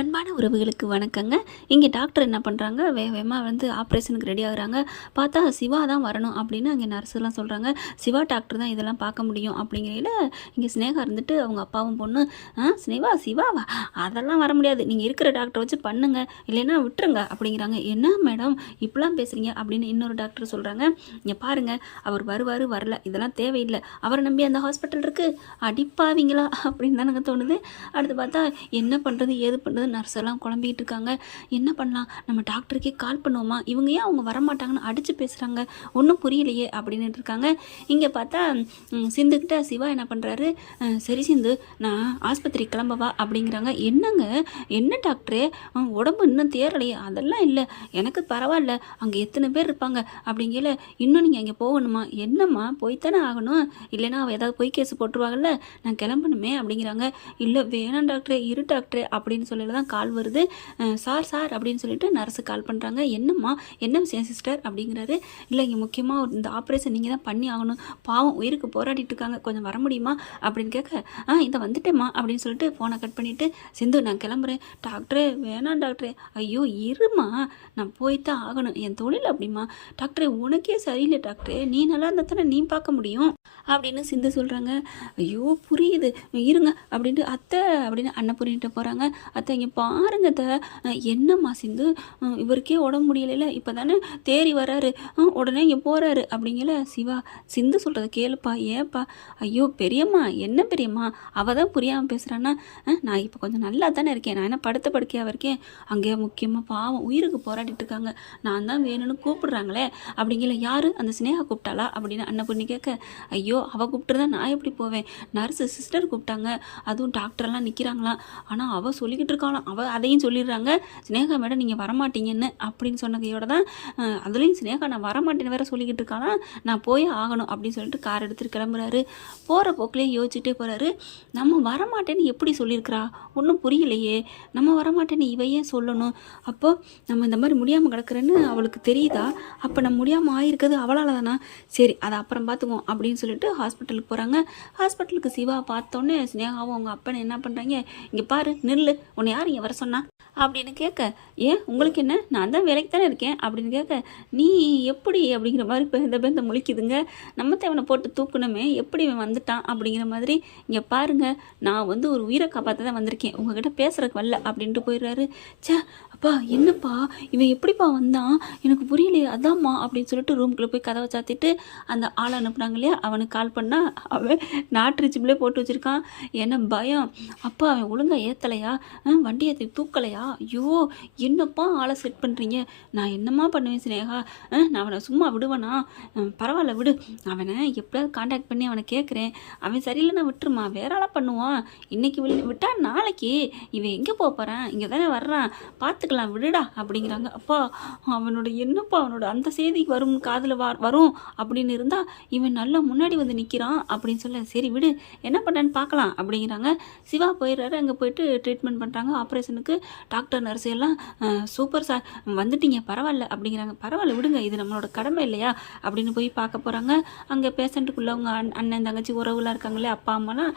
அன்பான உறவுகளுக்கு வணக்கங்க. இங்கே டாக்டர் என்ன பண்ணுறாங்க, வேகமாக ஆப்ரேஷனுக்கு ரெடி ஆகுறாங்க. பார்த்தா சிவா தான் வரணும் அப்படின்னு அங்கே நர்ஸெல்லாம் சொல்கிறாங்க. சிவா டாக்டர் தான் இதெல்லாம் பார்க்க முடியும் அப்படிங்கையில் இங்கே ஸ்னேகா இருந்துட்டு அவங்க அப்பாவும் பொண்ணு, சிவாவா அதெல்லாம் வர முடியாது, நீங்கள் இருக்கிற டாக்டரை வச்சு பண்ணுங்க, இல்லைன்னா விட்டுருங்க அப்படிங்கிறாங்க. என்ன மேடம் இப்படிலாம் பேசுகிறீங்க அப்படின்னு இன்னொரு டாக்டர் சொல்கிறாங்க. இங்கே பாருங்கள், அவர் வருவார் வரல, இதெல்லாம் தேவையில்லை, அவரை நம்பி அந்த ஹாஸ்பிட்டல் இருக்குது, அடிப்பாவீங்களா அப்படின்னு தானங்க தோணுது. அடுத்து பார்த்தா என்ன பண்ணுறது ஏது பண்ணுறது, நர்ஸ் எல்லாம் குழம்பிக்கிட்டு இருக்காங்க. என்ன பண்ணலாம், நம்ம டாக்டருக்கே கால் பண்ணுவோமா, இவங்க ஏன் அவங்க வரமாட்டாங்கன்னு அடித்து பேசுகிறாங்க, ஒன்றும் புரியலையே அப்படின்னு இருக்காங்க. இங்கே பார்த்தா சிந்துக்கிட்ட சிவா என்ன பண்ணுறாரு, சரி சிந்து நான் ஆஸ்பத்திரி கிளம்பவா அப்படிங்கிறாங்க. என்னங்க என்ன டாக்டரே, உடம்பு இன்னும் தேரலையே, அதெல்லாம் இல்லை எனக்கு பரவாயில்ல, அங்கே எத்தனை பேர் இருப்பாங்க அப்படிங்கல, இன்னும் நீங்கள் அங்கே போகணுமா, என்னம்மா போய்த்தானே ஆகணும், இல்லைன்னா அவள் ஏதாவது பொய் கேஸ் போட்டுருவாங்கல்ல, நான் கிளம்பணுமே அப்படிங்கிறாங்க. இல்லை வேணாம் டாக்டரே, இரு டாக்டரே அப்படின்னு சொல்லி தான் கால் வருது. சார் அப்படின்னு சொல்லிட்டு நர்ஸு கால் பண்ணுறாங்க. என்னம்மா என்ன விஷயம் சிஸ்டர் அப்படிங்கிறாரு. இல்லை இங்கே முக்கியமாக இந்த ஆப்ரேஷன் நீங்கள் தான் பண்ணி ஆகணும், பாவம் உயிருக்கு போராடிட்டு இருக்காங்க, கொஞ்சம் வர முடியுமா அப்படின்னு கேட்க, இதை வந்துட்டேம்மா அப்படின்னு சொல்லிட்டு ஃபோனை கட் பண்ணிவிட்டு, சிந்து நான் கிளம்புறேன். டாக்டரே வேணாம் டாக்டரே, ஐயோ இருமா நான் போய்த்தான் ஆகணும், என் தொழில் அப்படிமா. டாக்டரே உனக்கே சரியில்லை டாக்டரே, நீ நல்லா இருந்தால் தானே நீ பார்க்க முடியும் அப்படின்னு சிந்து சொல்கிறாங்க. ஐயோ புரியுது இருங்க அப்படின்ட்டு அத்தை அப்படின்னு அன்னபூரின்ட்டு போகிறாங்க. அத்தை இங்கே பாருங்க அத்தை, என்னம்மா சிந்து இவருக்கே உடம்பு முடியல, இப்போ தானே தேறி வராரு, உடனே இங்கே போகிறாரு அப்படிங்கல. சிவா சிந்து சொல்கிறத கேளுப்பா, ஏப்பா, ஐயோ பெரியம்மா என்ன பெரியம்மா, அவள் தான் புரியாமல் பேசுகிறான்னா, நான் இப்போ கொஞ்சம் நல்லா தானே இருக்கேன், நான் என்ன படுத்த படுக்கையாக இருக்கேன், அங்கே முக்கியமாக பாவம் உயிருக்கு போராடிட்டு இருக்காங்க, நான் தான் வேணும்னு கூப்பிடுறாங்களே அப்படிங்கல. யார் அந்த ஸ்னேகா கூப்பிட்டாளா அப்படின்னு அன்னபூர்ணி கேட்க, ஐயோ அவள் கூப்பிட்டுருந்தா நான் எப்படி போவேன், நர்ஸு சிஸ்டர் கூப்பிட்டாங்க, அதுவும் டாக்டரெல்லாம் நிற்கிறாங்களாம், ஆனால் அவள் சொல்லிக்கிட்டு இருக்காளாம், அவள் அதையும் சொல்லிடுறாங்க, ஸ்னேகா மேடம் நீங்கள் வரமாட்டீங்கன்னு அப்படின்னு சொன்னதையோட தான் அதுலேயும் ஸ்னேகா நான் வரமாட்டேன்னு வேற சொல்லிக்கிட்டு இருக்காளாம், நான் போய் ஆகணும் அப்படின்னு சொல்லிட்டு கார் எடுத்துகிட்டு கிளம்புறாரு. போகிற போக்கிலே யோசிச்சுட்டே போகிறாரு, நம்ம வரமாட்டேன்னு எப்படி சொல்லியிருக்கிறா, ஒன்றும் புரியலையே, நம்ம வரமாட்டேன்னு இவ ஏன் சொல்லணும், அப்போ நம்ம இந்த மாதிரி முடியாமல் கிடக்குறேன்னு அவளுக்கு தெரியுதா, அப்போ நம்ம முடியாமல் ஆகிருக்கிறது அவளால் தானா, சரி அதை அப்புறம் பார்த்துக்குவோம் அப்படின்னு சொல்லிட்டு ஹாஸ்பிட்டலுக்கு போகிறாங்க. ஹாஸ்பிட்டலுக்கு சிவா பார்த்தோன்னே ஸ்னேகாவும் அவங்க அப்பனை என்ன பண்ணுறாங்க, இங்கே பாரு நில்லு, உன்னை யார் இங்கே வர சொன்னா அப்படின்னு கேட்க, ஏன் உங்களுக்கு என்ன, நான் தான் வேலைக்கு தானே இருக்கேன் அப்படின்னு கேட்க, நீ எப்படி அப்படிங்கிற மாதிரி பேந்த முழிக்குதுங்க. நம்ம தேவனை போட்டு தூக்கணுமே, எப்படி இவன் வந்துட்டான் அப்படிங்கிற மாதிரி. இங்கே பாருங்க நான் ஒரு உயிரை காப்பாற்ற தான் வந்திருக்கேன், உங்ககிட்ட பேசுறதுக்கு வரல அப்படின்ட்டு போயிடுறாரு. சே அப்பா என்னப்பா இவன் எப்படிப்பா வந்தான் எனக்கு புரியலையே, அதாம்மா அப்படின்னு சொல்லிட்டு ரூம்குள்ளே போய் கதவை சாத்திட்டு அந்த ஆள் அனுப்புனாங்க இல்லையா, அவனுக்கு கால் பண்ணால் அவன் நாட்டு ரிச்சிபிளே போட்டு வச்சுருக்கான். என்ன பயம், அப்பா அவன் ஒழுங்காக ஏற்றலையா, வண்டி ஏற்றி தூக்கலையா, ஐயோ என்னப்பா ஆளை செட் பண்ணுறீங்க, நான் என்னம்மா பண்ணுவேன் ஸ்னேகா, நான் அவனை சும்மா விடுவேனா, பரவாயில்ல விடு, அவனை எப்படியாவது காண்டாக்ட் பண்ணி அவனை கேட்குறேன், அவன் சரியில்லைன்னா விட்டுருமா, வேற ஆளாக பண்ணுவான், இன்னைக்கு விட்டா நாளைக்கு இவன் எங்கே போகிறான், இங்கே தானே வர்றான், பார்த்துக்கலாம் விடுடா அப்படிங்கிறாங்க. அப்பா அவனோட என்னப்பா அவனோட அந்த செய்தி வரும் காதில் வரும் அப்படின்னு இருந்தால் இவன் நல்லா முன்னாடி வந்து நிற்கிறான் அப்படின்னு சொல்ல, சரி விடு என்ன பண்ணான்னு பார்க்கலாம் அப்படிங்கிறாங்க. சிவா போயிடுறாரு. அங்கே போயிட்டு ட்ரீட்மெண்ட் பண்ணுறாங்க. ஆப்ரேஷனுக்கு டாக்டர் நர்ஸ் எல்லாம் சூப்பர் சார் வந்துட்டீங்க பரவாயில்ல அப்படிங்கிறாங்க. பரவாயில்ல விடுங்க, இது நம்மளோட கடமை இல்லையா அப்படின்னு போய் பார்க்க போகிறாங்க. அங்கே பேஷண்ட்டுக்குள்ளே அவங்க அண்ணன் தங்கச்சி உறவுலாம் இருக்காங்களே, அப்பா அம்மாலாம்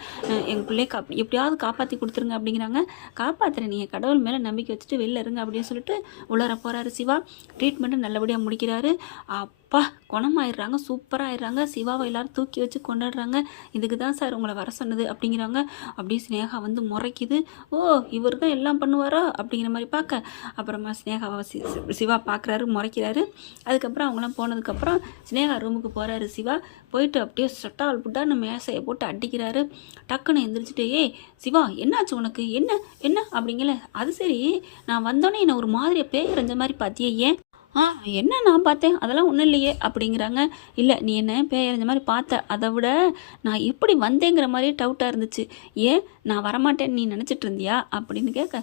எங்கள் பிள்ளைய எப்படியாவது காப்பாற்றி கொடுத்துருங்க அப்படிங்கிறாங்க. காப்பாற்றுறேன், நீங்கள் கடவுள் மேலே நம்பிக்கை வச்சுட்டு வெளில இருங்க அப்படின்னு சொல்லிட்டு உள்ளார போகிறாரு சிவா. ட்ரீட்மெண்ட்டு நல்லபடியாக முடிக்கிறாரு. அப்பா குணமாயிடுறாங்க, சூப்பராக ஆயிடுறாங்க. சிவாவை எல்லோரும் தூக்கி வச்சு கொண்டாடுறாங்க. இதுக்கு தான் சார் உங்களை வர சொன்னது அப்படிங்கிறாங்க. அப்படியே ஸ்னேகா முறைக்குது. ஓ இவர் தான் எல்லாம் பண்ணுவாரா அப்படிங்கிற மாதிரி பார்க்க, அப்புறமா ஸ்னேகாவை சிவா பார்க்குறாரு, முறைக்கிறாரு. அதுக்கப்புறம் அவங்களாம் போனதுக்கப்புறம் ஸ்னேகா ரூமுக்கு போகிறாரு. சிவா போயிட்டு அப்படியே சட்டால் புட்டான்னு மேசையை போட்டு அடிக்கிறாரு. டக்குன்னு எந்திரிச்சிட்டு, ஏய் சிவா என்னாச்சு உனக்கு, என்ன என்ன அப்படிங்கல. அது சரி நான் வந்தோடனே என்னை ஒரு மாதிரியை பேயறிஞ்ச மாதிரி பார்த்தியே, ஏன் என்ன நான் பார்த்தேன் அதெல்லாம் ஒன்றும் இல்லையே அப்படிங்கிறாங்க. இல்லை நீ என்ன பேயறிஞ்ச மாதிரி பார்த்த, அதை விட நான் எப்படி வந்தேங்கிற மாதிரியே டவுட்டாக இருந்துச்சு, ஏன் நான் வரமாட்டேன்னு நீ நினச்சிட்டு இருந்தியா அப்படின்னு கேட்க,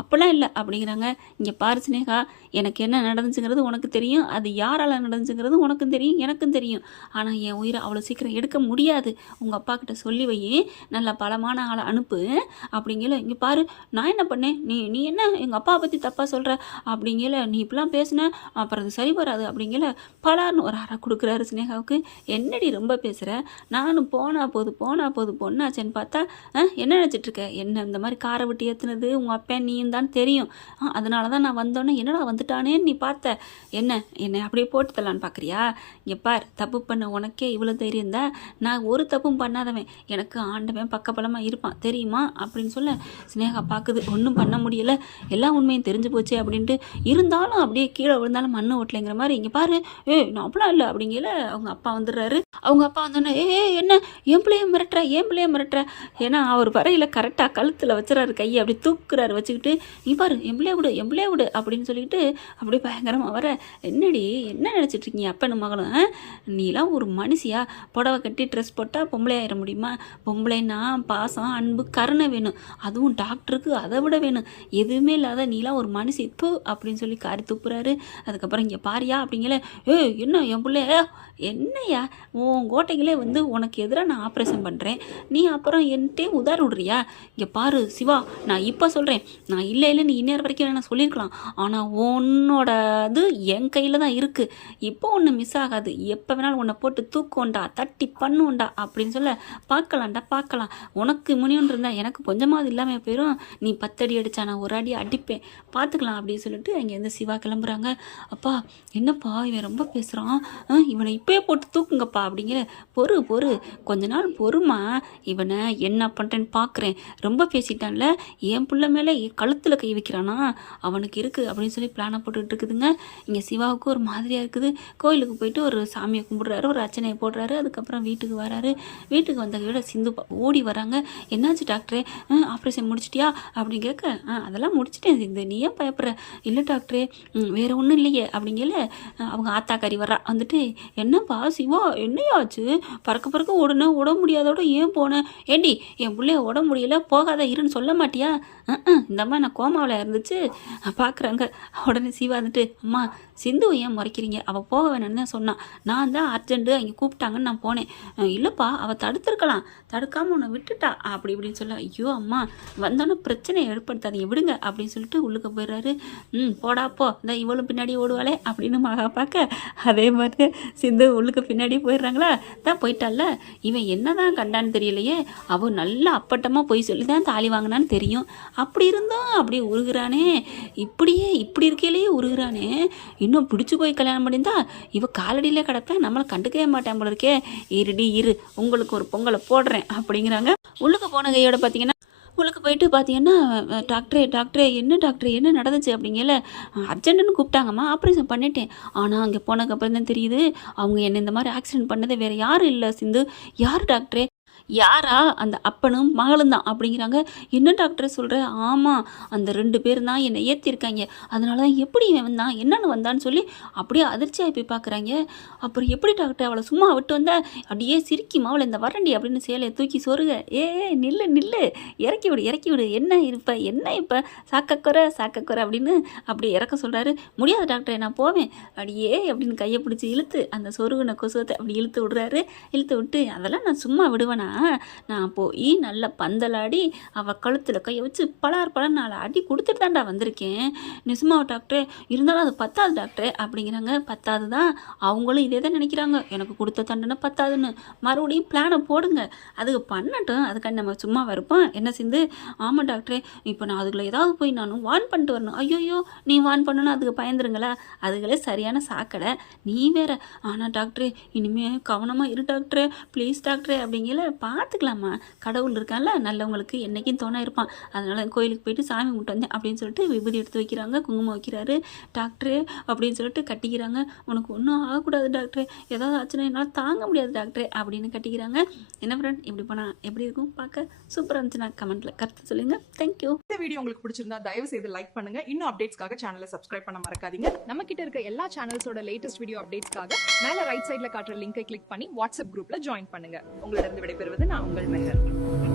அப்படிலாம் இல்லை அப்படிங்கிறாங்க. இங்கே பாரு ஸ்னேகா, எனக்கு என்ன நடந்துச்சுங்கிறது உனக்கு தெரியும், அது யாரால் நடந்துச்சுங்கிறது உனக்கும் தெரியும் எனக்கும் தெரியும், ஆனால் என் உயிரை அவ்வளோ சீக்கிரம் எடுக்க முடியாது, உங்கள் அப்பா கிட்ட சொல்லி வை, நல்ல பலமான ஆளை அனுப்பு அப்படிங்கல. இங்கே பாரு நான் என்ன பண்ணேன், நீ என்ன எங்கள் அப்பாவை பற்றி தப்பாக சொல்கிற அப்படிங்கல, நீ இப்படிலாம் பேசுன அப்புறம் அது சரி வராது அப்படிங்கல பலார்னு ஒரு அறை கொடுக்குறாரு ஸ்னேகாவுக்கு. என்னடி ரொம்ப பேசுகிற, நானும் போனா போது பொண்ணாச்சேன்னு பார்த்தா என்ன நினச்சிட்டு இருக்க, என்ன இந்த மாதிரி காரை விட்டு ஏற்றுனது உங்கள் அப்பா நீயும் தான் தெரியும். அதனால தான் நான் வந்தோன்னே என்னடா வந்துட்டானேன்னு நீ பார்த்த, என்னை அப்படியே போட்டு தரலான்னு பார்க்குறியா? இங்கே பார், தப்பு பண்ண உனக்கே இவ்வளோ தைரியம் தான், நான் ஒரு தப்பும் பண்ணாதவன், எனக்கு ஆண்டவன் பக்கபலமாக இருப்பான் தெரியுமா அப்படின்னு சொல்ல ஸ்னேகா பார்க்குது. ஒன்றும் பண்ண முடியலை, எல்லா உண்மையும் தெரிஞ்சு போச்சு அப்படின்ட்டு. இருந்தாலும் அப்படியே கீழே விழுந்தாலும் மண்ணு ஓட்டலைங்கிற மாதிரி, இங்கே பாரு நான் அப்படிலாம் இல்லை அப்படிங்கல அவங்க அப்பா வந்துடுறாரு. அவங்க அப்பா வந்தோன்னே என்ன என் பிள்ளைய மிரட்டுற, ஏன்னா அவர் வரையில் கரெக்டாக கழுத்தில் வச்சுறாரு, கையை அப்படி தூக்குறாரு, வச்சுக்கிட்டு நீ பாரு என் பிள்ளைய விடு அப்படின்னு சொல்லிட்டு அப்படியே பயங்கரமாக வர. என்னடி என்ன நினச்சிட்டு இருக்கீங்க அப்பனும் மகளும், நீலாம் ஒரு மனுஷியா? புடவை கட்டி ட்ரெஸ் போட்டால் பொம்பளை ஆயிட முடியுமா? பொம்பளைன்னா பாசம் அன்பு கருணை வேணும், அதுவும் டாக்டருக்கு அதை விட வேணும். எதுவுமே இல்லாத நீலாம் ஒரு மனுஷி தூ அப்படின்னு சொல்லி காரி துப்புறாரு. அதுக்கப்புறம் இங்கே பாரியா அப்படிங்கல என்ன என் பிள்ளைய என்னையா உன் கோட்டைகளே வந்து உனக்கு எதிராக நான் ஆப்ரேஷன் பண்ணுறேன், நீ அப்புறம் என்கிட்டே உதார விடுறியா? இங்கே பாரு சிவா, நான் இப்போ சொல்கிறேன், நான் இல்லை நீ இந்நேரம் வரைக்கும் நான் சொல்லியிருக்கலாம், ஆனால் உன்னோட இது என் கையில் தான் இருக்குது, இப்போ ஒன்று மிஸ் ஆகாது, எப்போ வேணாலும் உன்னை போட்டு தூக்குவோண்டா, தட்டி பண்ணுவோண்டா அப்படின்னு சொல்ல பார்க்கலாம், உனக்கு முனிவன் இருந்தால் எனக்கு கொஞ்சமாவது இல்லாமல் போயிடும், நீ 10 அடி அடித்தா நான் ஒரு அடி அடிப்பேன், பார்த்துக்கலாம் அப்படின்னு சொல்லிட்டு அங்கேருந்து சிவா கிளம்புறாங்க. அப்பா என்னப்பா இவன் ரொம்ப பேசுகிறான், இவனை இப்போயே போட்டு தூக்குங்கப்பா அப்படிங்கிற. பொறு கொஞ்ச நாள் பொறுமா, இவனை என்ன பண்ணுறேன்னு பார்க்குறேன், ரொம்ப பேசிட்டான்ல, என் புள்ள மேலே கழுத்தில் கை வைக்கிறானா, அவனுக்கு இருக்குது அப்படின்னு சொல்லி பிளானை போட்டுக்கிட்டு இருக்குதுங்க. இங்கே சிவாவுக்கு ஒரு மாதிரியாக இருக்குது. கோயிலுக்கு போயிட்டு ஒரு சாமியை கும்பிட்றாரு, ஒரு அர்ச்சனையை போடுறாரு. அதுக்கப்புறம் வீட்டுக்கு வராரு. வீட்டுக்கு வந்த விட சிந்து ஓடி வராங்க. என்னாச்சு டாக்டரே, ஆப்ரேஷன் முடிச்சிட்டியா அப்படின்னு கேட்க, அதெல்லாம் முடிச்சிட்டேன் சிந்து, நீ ஏன் பயப்படுற? இல்லை டாக்டரே வேறு ஒன்றும் இல்லையே அப்படிங்கல அவங்க ஆத்தாக்காரி வர்றா. வந்துட்டு என்னப்பா சிவா என்னையாச்சு, பறக்க ஓட முடியாதோட ஏன் போனேன், ஏண்டி என் பிள்ளைய ஓட முடியல போகாத இருன்னு சொல்ல மாட்டியா? இந்த மாதிரி நான் கோமாவில் இருந்துச்சு பார்க்குறாங்க. உடனே சிவா வந்துட்டு, அம்மா சிந்துவை ஏன் முறைக்கிறீங்க, அவள் போக வேணும்னு தான் சொன்னான், நான் தான் அர்ஜென்ட்டு அங்கே கூப்பிட்டாங்கன்னு நான் போனேன். இல்லைப்பா அவள் தடுத்துருக்கலாம், தடுக்காமல் உன்னை விட்டுட்டா அப்படி இப்படின்னு சொல்ல, ஐயோ அம்மா வந்தோன்னே பிரச்சனையை ஏற்படுத்தாதீங்க விடுங்க அப்படின்னு சொல்லிட்டு உள்ளுக்கு போயிடுறாரு. போடா போ, இந்த இவளும் பின்னாடி ஓடுவாளே அப்படின்னு மகா பார்க்க, அதே மாதிரி சிந்து உள்ளுக்கு பின்னாடி போயிடுறாங்களா. தான் போயிட்டால, இவன் என்ன தான் கண்டான்னு தெரியலையே, அவள் நல்லா அப்பட்டமாக போய் சொல்லி தான் தாலி வாங்கினான்னு தெரியும், அப்படி இருந்தும் அப்படியே உருகுறானே, இப்படி இருக்கையிலேயே உருகுறானே, இன்னும் பிடிச்சி போய் கல்யாணம் பண்ணியிருந்தா இவ காலடியிலே கிடப்பேன், நம்மளை கண்டுக்கவே மாட்டேன் போல இருக்கே, இரு உங்களுக்கு ஒரு பொங்கலை போடுறேன் அப்படிங்கிறாங்க. உள்ளுக்கு போன கையோட பார்த்தீங்கன்னா உள்ளுக்கு போயிட்டு பார்த்தீங்கன்னா, டாக்டரே என்ன நடந்துச்சு அப்படிங்கல, அர்ஜென்ட்டுன்னு கூப்பிட்டாங்கம்மா, ஆப்ரேஷன் பண்ணிட்டேன், ஆனால் அங்கே போனதுக்கப்புறம் தான் தெரியுது அவங்க என்ன இந்த மாதிரி ஆக்சிடென்ட் பண்ணதே வேறு யாரும் இல்லை சிந்து. யார் டாக்டரே? யாரா? அந்த அப்பனும் மகளும் தான் அப்படிங்கிறாங்க. என்ன டாக்டர் சொல்கிற? ஆமாம், அந்த 2 பேர் தான் என்னை ஏற்றிருக்காங்க, அதனால தான் எப்படி இவன் வந்தான் என்னென்னு வந்தான்னு சொல்லி அப்படியே அதிர்ச்சியாக போய் பார்க்குறாங்க. அப்புறம் எப்படி டாக்டர் அவளை சும்மா விட்டு வந்த, அப்படியே சிரிக்கி மாவளை இந்த வரண்டி அப்படின்னு சேலையை தூக்கி சொருக, நில்லு இறக்கி விடு, என்ன இப்போ சாக்கக்குறை அப்படின்னு அப்படி இறக்க சொல்கிறாரு. முடியாது டாக்டர் நான் போவேன் அப்படியே அப்படின்னு கையை பிடிச்சி இழுத்து அந்த சொருகுன கொசுவத்தை அப்படி இழுத்து விட்டு, அதெல்லாம் நான் சும்மா விடுவேனா, நான் போய் நல்ல பந்தலாடி அவள் கழுத்தில் கையை வச்சு பலார் 4 அடி கொடுத்துட்டு தான்டா வந்திருக்கேன். நிஜமாவா டாக்டரே? இருந்தாலும் அது பத்தாது டாக்டரே அப்படிங்கிறாங்க. பத்தாது தான், அவங்களும் இதே தான் நினைக்கிறாங்க, எனக்கு கொடுத்த தண்டனை பத்தாதுன்னு. மறுபடியும் பிளானை போடுங்க, அதுக்கு பண்ணட்டும், அதுக்காண்டி நம்ம சும்மா இருப்போம் என்ன சிந்து? ஆமாம் டாக்டரே, இப்போ நான் அதுக்குள்ள ஏதாவது போய் நானும் வார்ன் பண்ணிட்டு வரணும். ஐயோ நீ வார்ன் பண்ணணும், அதுக்கு பயந்துருங்களா, அதுகளே சரியான சாக்கடை, நீ வேற. ஆனால் டாக்டரே இனிமேல் கவனமாக இரு டாக்டரே, ப்ளீஸ் டாக்டரே அப்படிங்கல. பார்த்துக்கலாமா, கடவுள் இருக்கான்ல, நல்லவங்களுக்கு என்றைக்கும் தோணா இருப்பான், அதனால் கோயிலுக்கு போயிட்டு சாமி கும்பிட்டு வந்தேன் அப்படின்னு சொல்லிட்டு விபூதி எடுத்து வைக்கிறாங்க, குங்குமம் வைக்கிறாரு. டாக்டரு அப்படின்னு சொல்லிட்டு கட்டிக்கிறாங்க. உனக்கு ஒன்றும் ஆகக்கூடாது டாக்டரே, ஏதாவது ஆச்சுன்னா என்னால் தாங்க முடியாது டாக்டரே அப்படின்னு கட்டிக்கிறாங்க. என்ன ஃப்ரெண்ட், இப்படி போனால் எப்படி இருக்கும்? பார்க்க சூப்பராக இருந்துச்சுன்னா கமெண்ட்டில் கருத்து சொல்லுங்கள். தேங்க்யூ. இந்த வீடியோ உங்களுக்கு பிடிச்சிருந்தா தயவு செய்து லைக் பண்ணுங்க. இன்னும் அப்டேட்ஸ்க்காக சேனலை சப்ஸ்கிரைப் பண்ண மறக்காதீங்க. நம்ம கிட்ட இருக்க எல்லா சேனல்ஸோட லேட்டஸ்ட் வீடியோ அப்டேட்ஸ்க்காக மேல ரைட் சைட்ல காட்டுற லிங்கை கிளிக் பண்ணி வாட்ஸ்அப் குரூப்ல ஜாயின் பண்ணுங்க. உங்களிடம் விடைபெறுவது நான் உங்கள் மெஹர்.